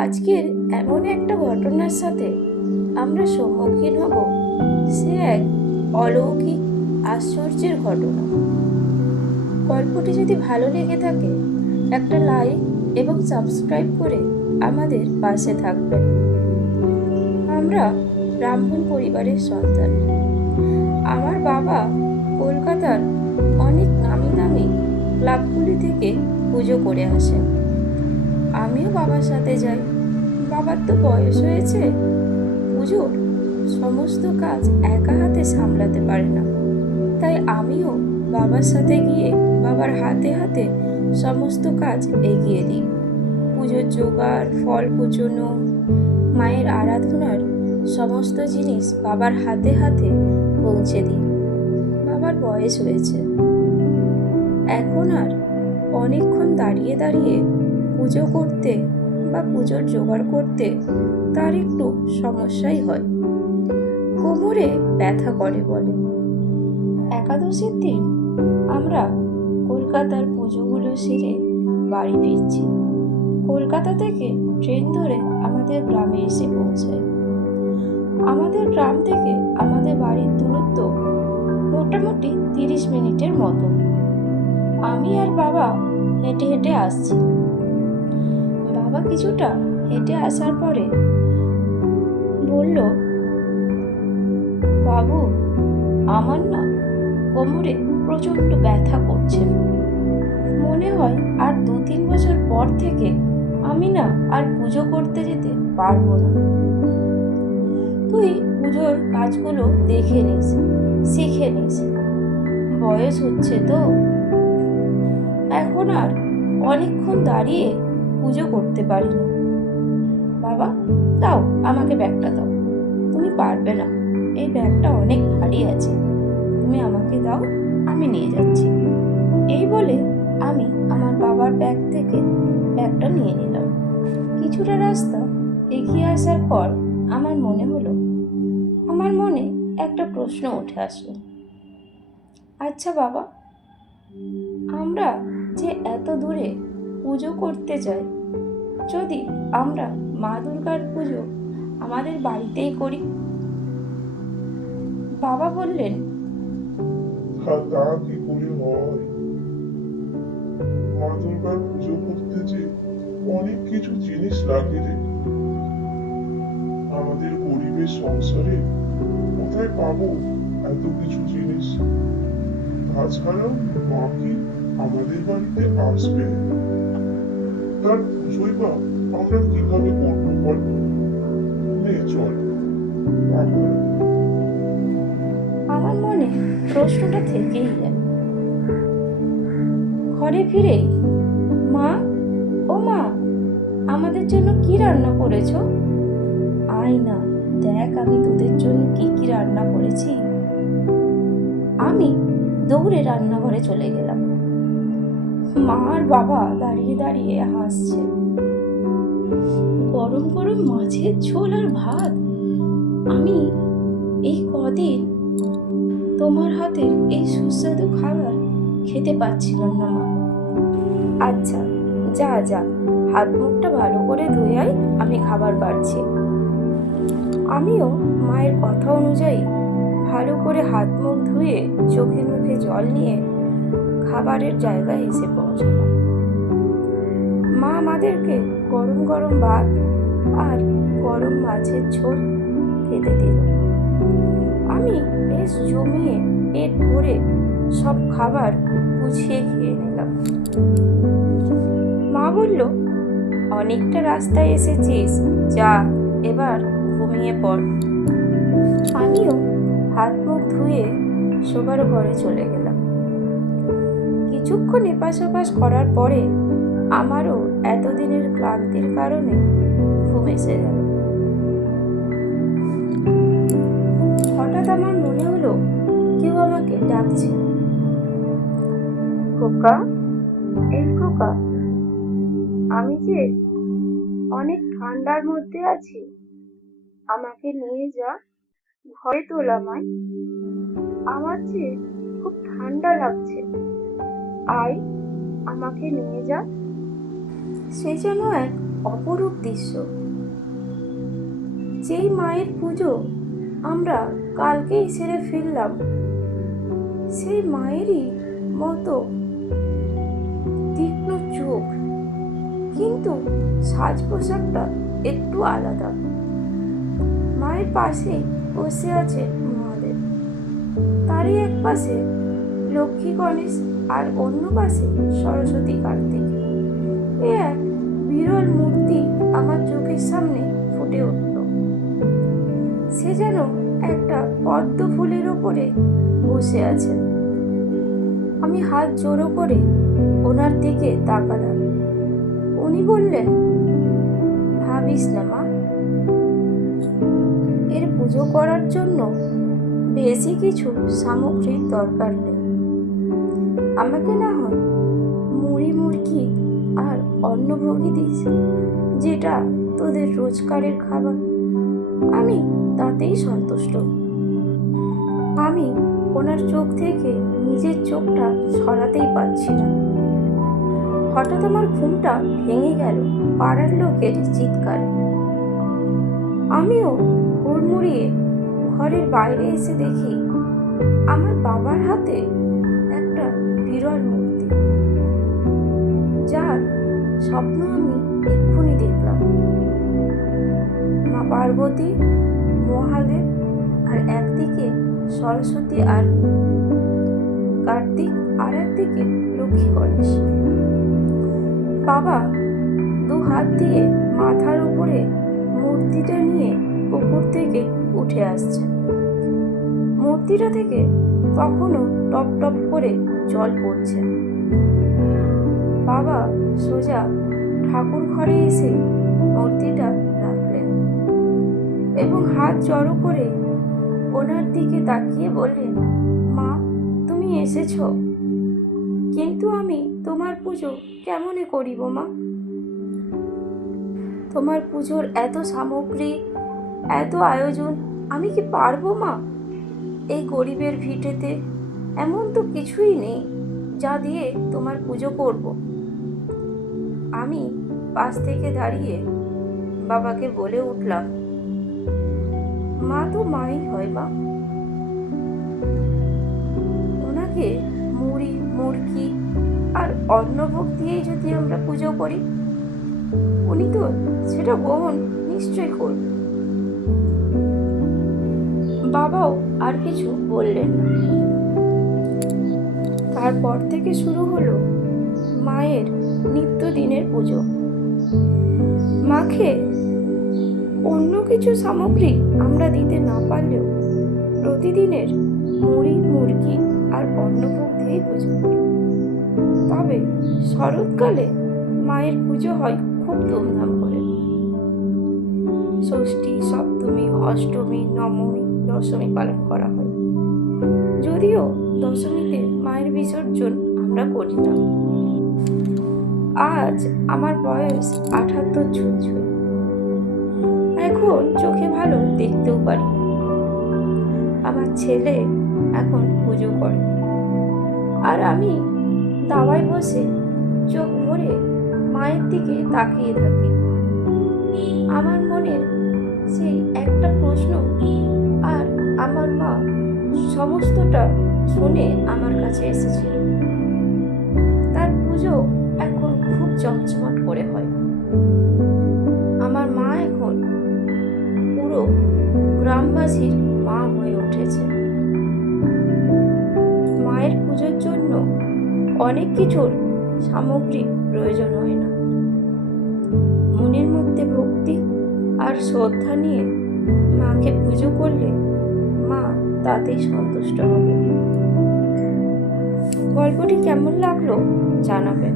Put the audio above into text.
আজকের এমন একটা ঘটনার সাথে আমরা সম্মুখীন হব, সে এক অলৌকিক আশ্চর্যের ঘটনা। গল্পটি যদি ভালো লেগে থাকে, একটা লাইক এবং সাবস্ক্রাইব করে আমাদের পাশে থাকবেন। আমরা ব্রাহ্মণ পরিবারের সন্তান। আমার বাবা কলকাতার অনেক নামি দামি ক্লাবগুলি থেকে পুজো করে আসেন। আমিও বাবার সাথে যাই। বাবার তো বয়স হয়েছে, পুজোর সমস্ত কাজ একা হাতে সামলাতে পারে না। তাই আমিও বাবার সাথে গিয়ে বাবার হাতে হাতে সমস্ত কাজ এগিয়ে দিই। পুজোর জোগাড়, ফল কুচোনো, মায়ের আরাধনার সমস্ত জিনিস বাবার হাতে হাতে পৌঁছে দিই। বাবার বয়স হয়েছে, এখন আর অনেকক্ষণ দাঁড়িয়ে দাঁড়িয়ে পুজো করতে বা পুজোর জোগাড় করতে তার একটু সমস্যাই হয়। কোমরে ব্যথা করে বলে। একাদশীর দিন আমরা কলকাতার পুজোগুলো সেরে বাড়ি ফিরছি। কলকাতা থেকে ট্রেন ধরে আমাদের গ্রামে এসে পৌঁছায়। আমাদের গ্রাম থেকে আমাদের বাড়ির দূরত্ব মোটামুটি 30 মিনিটের মতো। আমি আর বাবা হেঁটে হেঁটে আসছি। বাবা কিছুটা হেঁটে আসার পরে বলল, বাবু, আমার না কোমরে প্রচণ্ড ব্যথা করছে। মনে হয় আর 2-3 বছর পর থেকে আমি না আর পুজো করতে যেতে পারবো না। তুই পুজোর কাজগুলো দেখে নিস, শিখে নিস। বয়স হচ্ছে তো, এখন আর অনেকক্ষণ দাঁড়িয়ে পুজো করতে পারি না। বাবা, দাও আমাকে ব্যাগটা দাও। তুমি পারবে না, এই ব্যাগটা অনেক ভারী আছে। তুমি আমাকে দাও, আমি নিয়ে যাচ্ছি। এই বলে আমি আমার বাবার ব্যাগ থেকে ব্যাগটা নিয়ে নিলাম। কিছুটা রাস্তা এগিয়ে আসার পর আমার মনে একটা প্রশ্ন উঠে আসলো। আচ্ছা বাবা, আমরা যে এত দূরে পুজো করতে যাই, যদি আমরা মা দুর্গার পুজো আমাদের বাড়িতেই করি? বাবা বললেন, তা কি করে হয়? মা দুর্গার পুজো করতে যে অনেক কিছু জিনিস লাগে রে। আমাদের গরিবের সংসারে কোথায় পাবো এত কিছু জিনিস? তাছাড়াও মা কি আমাদের বাড়িতে আসবে? তার পুজোই বা আমরা কিভাবে করবো বল? নে চল। আমার মনে প্রশ্নটা থেকেই গেল। ঘরে ফিরেই, মা, ও মা, আমাদের জন্য কি রান্না করেছো? আয় না, দেখ আমি তোদের জন্য কি কি রান্না করেছি। আমি দৌড়ে রান্নাঘরে চলে গেলাম। মা আর বাবা দাঁড়িয়ে দাঁড়িয়ে হাসছে। গরম গরম মাছের ঝোল আর ভাত। আমি এই কদিন তোমার হাতের এই সুস্বাদু খাবার খেতে পাচ্ছিলাম না মা। আচ্ছা, যা যা, হাত মুখটা ভালো করে ধুয়ে আয়, আমি খাবার বাড়ছি। আমিও মায়ের কথা অনুযায়ী ভালো করে হাত মুখ ধুয়ে চোখে মুখে জল নিয়ে খাবারের জায়গায় এসে পৌঁছলাম। মা আমাদেরকে গরম গরম ভাত আর গরম মাছের ঝোল খেতে দিল। আমি বেশ জমিয়ে পেট ভরে সব খাবার গুছিয়ে খেয়ে নিলাম। মা বলল, অনেকটা রাস্তায় এসেছিস, যা এবার ঘুমিয়ে পড়। আমিও হাত মুখ ধুয়ে শোবার ঘরে চলে গেলাম। কিছুক্ষণ এপাশ ওপাশ করার পরে আমারও এতদিনের ক্লান্তির কারণে ঘুম এসে গেল। হঠাৎ আমার মনে হলো কেউ আমাকে ডাকছে। খোকা, এই খোকা, আমি যে অনেক ঠান্ডার মধ্যে আছি, আমাকে নিয়ে যা, ঘরে তোল আমায়। আমার যে খুব ঠান্ডা লাগছে, আয়, আমাকে নিয়ে যা। সে যেন এক অপরূপ দৃশ্য। যেই মায়ের পুজো আমরা কালকেই সেরে ফিরলাম, সেই মায়েরই মতো তীক্ষ্ণ চোখ, কিন্তু সাজ পোশাকটা একটু আলাদা। মায়ের পাশে বসে আছে মহাদেব, তারই এক পাশে লক্ষ্মী গণেশ আর অন্য পাশে সরস্বতী কার্তিক। এ এক বিরল মূর্তি আমার চোখের সামনে ফুটে উঠল। সে যেন একটা পদ্ম ফুলের ওপরে বসে আছেন। আমি হাত জোড়ো করে ওনার দিকে তাকালাম। উনি বললেন, ভাবিস না মা, এর পুজো করার জন্য বেশি কিছু সামগ্রীর দরকার নেই। আমাকে না হয় মুড়ি মুরগি আর অন্নভোগী দিস, যেটা তোদের রোজকারের খাবার, আমি তাতেই সন্তুষ্ট। আমি ওনার চোখ থেকে নিজের চোখটা সরাতেই পারছি না। হঠাৎ আমার ঘুমটা ভেঙে গেল পাড়ার লোকের চিৎকারে। আমিও হুড়মুড়িয়ে ঘরের বাইরে এসে দেখি আমার বাবার হাতে একটা বিরল মূর্তি, যার স্বপ্ন আমি এক্ষুনি দেখলাম। মা পার্বতী, মহাদেব, আর একদিকে সরস্বতী আর কার্তিক, আর একদিকে লক্ষ্মী গণেশ। বাবা দু হাত দিয়ে মাথার উপরে মূর্তিটা নিয়ে পুকুর থেকে উঠে আসছে। মূর্তিটা থেকে তখনও টপ টপ করে জল পড়ছে। বাবা সোজা ঠাকুর ঘরে এসে মূর্তিটা রাখলেন এবং হাত জড়ো করে ওনার দিকে তাকিয়ে বললেন, মা, তুমি এসেছ, কিন্তু আমি তোমার পুজো কেমনে করিব মা? তোমার পুজোর এত সামগ্রী, এত আয়োজন, আমি কি পারবো মা? এই গরিবের ভিটেতে এমন তো কিছুই নেই যা দিয়ে তোমার পুজো করব। আমি পাশ থেকে দাঁড়িয়ে বাবাকে বলে উঠলাম, মা তো মাই হয় মা, ওনাকে মুড়ি মুরগি আর অন্নভোগ দিয়েই যদি আমরা পুজো করি, উনি তো সেটা গ্রহণ নিশ্চয় করবেন। বাবাও আর কিছু বললেন না। তারপর থেকে শুরু হলো মায়ের নিত্যদিনের পুজো। মাকে অন্য কিছু সামগ্রী আমরা দিতে না পারলেও প্রতিদিনের মুড়ি মুরগি আর অন্নভোগ দিয়েই পুজো করি। তবে শরৎকালে মায়ের পুজো হয় খুব ধুমধাম করে। ষষ্ঠী, সপ্তমী, অষ্টমী, নবমী, দশমী পালন করা হয়। যদিও দশমীতে মায়ের বিসর্জন আমরা করি না। আজ আমার বয়স ৭৮ ছুঁই। এখন চোখে ভালো দেখতেও পারি। আমার ছেলে এখন পুজো করে, আর আমি দাওয়ায় বসে চোখ ভরে মায়ের দিকে তাকিয়ে থাকি। আমার মনের সেই একটা প্রশ্ন, আর আমার মা সমস্তটা শুনে আমার কাছে এসেছিল। তার পুজো এখন খুব চমচমাট করে হয়। আমার মা এখন পুরো গ্রামবাসীর মা হয়ে উঠেছে। মায়ের পুজোর জন্য অনেক কিছুর সামগ্রী প্রয়োজন হয় না। মনের মধ্যে ভক্তি আর শ্রদ্ধা নিয়ে মাকে পুজো করলে মা তাতেই সন্তুষ্ট হবে। গল্পটি কেমন লাগলো জানাবেন।